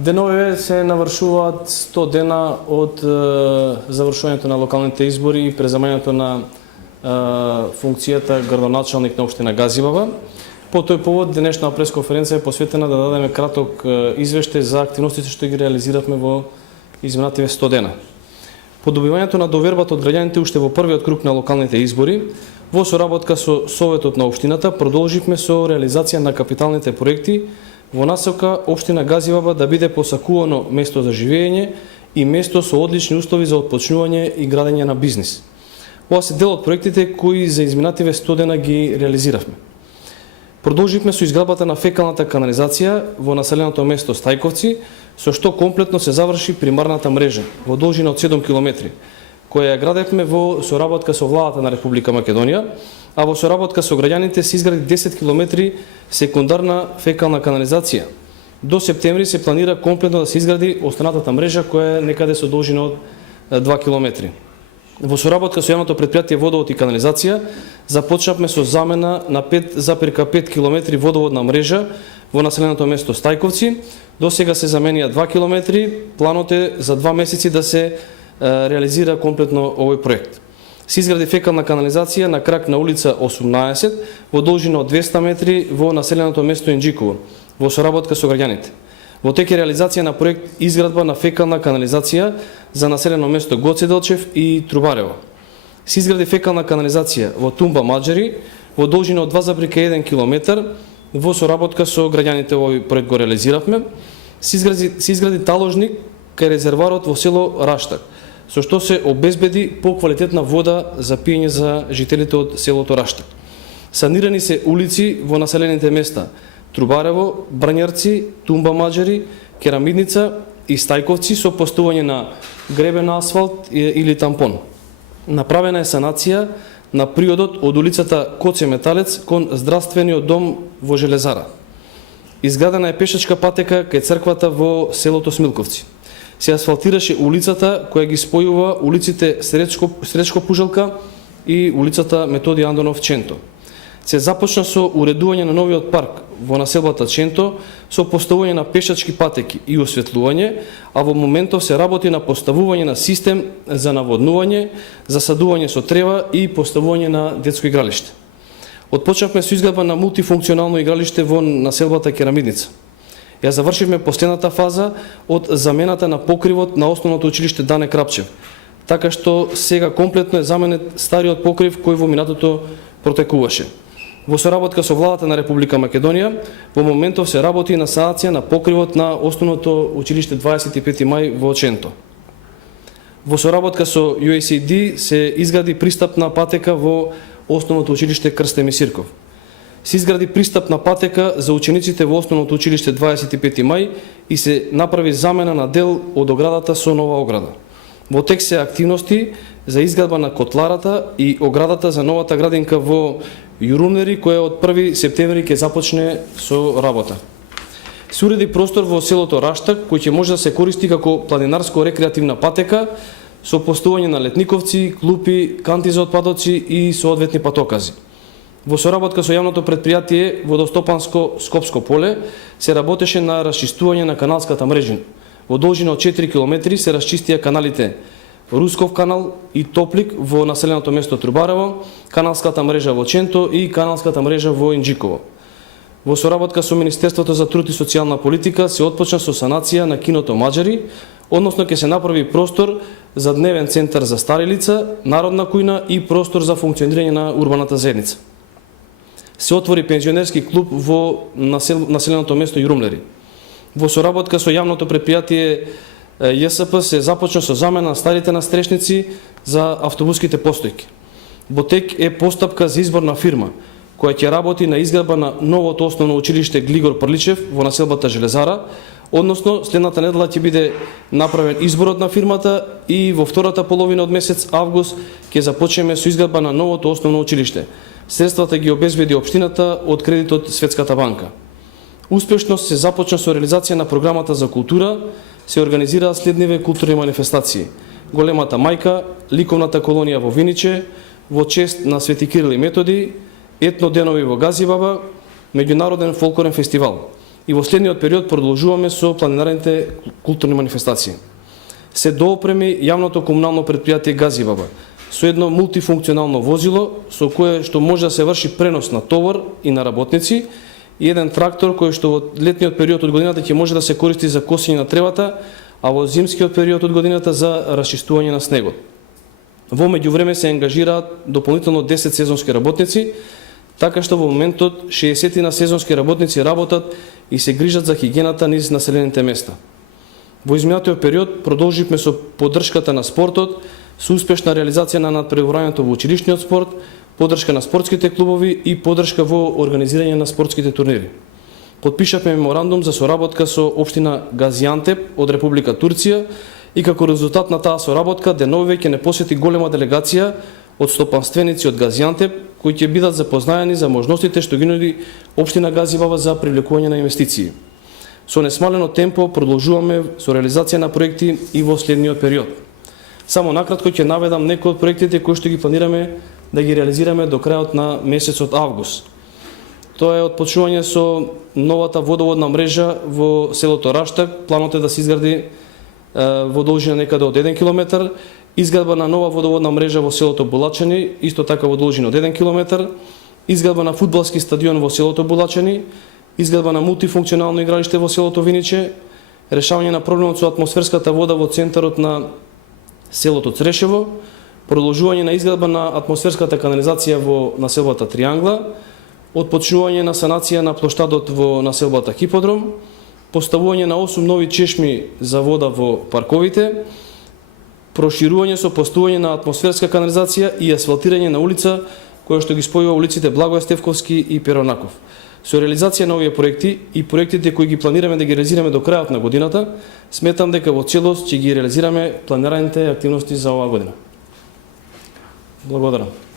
Денове се навршуваат 100 дена од завршувањето на локалните избори и преземањето на функцијата градоначалник на општина Газибаба. По тој повод денешна пресконференција е посветена да дадеме краток извештај за активностите што ги реализиравме во изминативе 100 дена. По добивањето на довербата од граѓаните уште во првиот круг на локалните избори, во соработка со Советот на општината, продолживме со реализација на капиталните проекти во насока општина Газибаба да биде посакувано место за живење и место со одлични услови за отпочнување и градење на бизнис. Ова се дел од проектите кои за изминативе 100 дена ги реализиравме. Продолживме со изградбата на фекалната канализација во населеното место Стајковци, со што комплетно се заврши примарната мрежа во должина од 7 км, која ја градевме во соработка со владата на Република Македонија, а во соработка со граѓаните се изгради 10 км секундарна фекална канализација. До септември се планира комплетно да се изгради останатата мрежа која е некаде со должина од 2 км. Во соработка со јавното претпријатие Водовод и канализација започнавме со замена на 5,5 км водоводна мрежа во населеното место Стајковци. До сега се заменија 2 км, планот е за 2 месеци да се реализира комплетно овој проект. Се изгради фекална канализација на крак на улица 18 во должина од 200 метри во населеното место Инџиково, во соработка со граѓаните. Во тек е реализација на проект изградба на фекална канализација за населено место Гоце Делчев и Трубарево. Се изгради фекална канализација во Тумба Маџари во должина од 2,1 км во соработка со граѓаните. Овој проект го реализиравме. Се изгради таложник кај резерварот во село Раштак, со што се обезбеди поквалитетна вода за пиење за жителите од селото Раштак. Санирани се улици во населените места Трубарево, Брањарци, Тумба Маџари, Керамидница и Стајковци со поставување на гребен асфалт или тампон. Направена е санација на приодот од улицата Коце Металец кон здравствениот дом во Железара. Изградена е пешачка патека кај црквата во селото Смилковци. Се асфалтираше улицата која ги спојува улиците Сречко Пужелка и улицата Методи Андонов Ченто. Се започна со уредување на новиот парк во населбата Ченто со поставување на пешачки патеки и осветлување, а во моментов се работи на поставување на систем за наводнување, засадување со трева и поставување на детско игралиште. Отпочнавме со изградба на мултифункционално игралиште во населбата Керамидница. Ја завршивме последната фаза од замената на покривот на основното училиште Дане Крапчев, така што сега комплетно е заменет стариот покрив кој во минатото протекуваше. Во соработка со владата на Република Македонија, во моментов се работи на санација на покривот на основното училиште 25 мај во Ченто. Во соработка со USAID се изгради пристапна патека во основното училиште Крсте Мисирков. Се изгради пристапна патека за учениците во основното училиште 25 мај и се направи замена на дел од оградата со нова ограда. Во тек се активности за изградба на котларата и оградата за новата градинка во Јурумнери, која од 1 септември ќе започне со работа. Се уреди простор во селото Раштак, кој ќе може да се користи како планинарско-рекреативна патека со поставување на летниковци, клупи, канти за отпадоци и соодветни патокази. Во соработка со јавното претпријатие Водостопанско Скопско поле се работеше на расчистување на каналската мрежа. Во должина од 4 км се расчистија каналите Русков канал и Топлик во населеното место Трубарево, каналската мрежа во Ченто и каналската мрежа во Инџиково. Во соработка со Министерството за труд и социјална политика се отпочна со санација на киното Маџари, односно ќе се направи простор за дневен центар за стари лица, народна кујна и простор за функционирање на урбаната заедница. Се отвори пензионерски клуб во населеното место Јурумлери. Во соработка со јавното претпријатие ЈСП се започна со замена на старите настрешници за автобуските постојки. Во тек е постапка за избор на фирма, која ќе работи на изградба на новото основно училиште Глигор Прличев во населбата Железара, односно следната недела ќе биде направен изборот на фирмата и во втората половина од месец август ќе започнеме со изградба на новото основно училиште. Средствата ги обезбеди општината од кредитот Светската банка. Успешно се започна со реализација на програмата за култура, се организираат следниве културни манифестации: Големата мајка, ликовната колонија во Виниче, во чест на Свети Кирил и Методи, етноденови во Газибаба, меѓународен фолклорен фестивал. и во следниот период продолжуваме со планираните културни манифестации. Се доопреми јавното комунално претпријатие Газибаба со едно мултифункционално возило со кое што може да се врши пренос на товар и на работници и еден трактор кој што во летниот период од годината ќе може да се користи за косење на тревата, а во зимскиот период од годината за расчистување на снегот. Во меѓувреме се ангажираат дополнително 10 сезонски работници, така што во моментот 60 на сезонски работници работат и се грижат за хигиената низ населените места. Во изминатиот период продолживме со поддршката на спортот, со успешна реализација на надпреварувањето во училишниот спорт, поддршка на спортските клубови и поддршка во организирање на спортските турнири. Подпишавме меморандум за соработка со општина Газиантеп од Република Турција и како резултат на таа соработка деновиве ќе не посети голема делегација од стопанственици од Газиантеп кои ќе бидат запознаени за можностите што ги нуди општина Газибаба за привлекување на инвестиции. Со несмалено темпо продолжуваме со реализација на проекти и во следниот период. Само накратко ќе наведам некои од проектите кои што ги планираме да ги реализираме до крајот на месецот август. Тоа е отпочнување со новата водоводна мрежа во селото Раштак. Планот е да се изгради во должина некаде од 1 километар, изградба на нова водоводна мрежа во селото Булачани, исто така во должина од 1 километар, изградба на фудбалски стадион во селото Булачани, изградба на мултифункционално игралиште во селото Виниче, решавање на проблемот со атмосферската вода во центарот на селото Црешево, продолжување на изградба на атмосферската канализација во населбата Триангла, отпочнување на санација на плоштадот во населбата Хиподром, поставување на 8 нови чешми за вода во парковите, проширување со постување на атмосферска канализација и асфалтирање на улица која што ги спојува улиците Благој Стефковски и Перонаков. Со реализација на овие проекти и проектите кои ги планираме да ги реализираме до крајот на годината, сметам дека во целост ќе ги реализираме планираните активности за оваа година. Благодарам.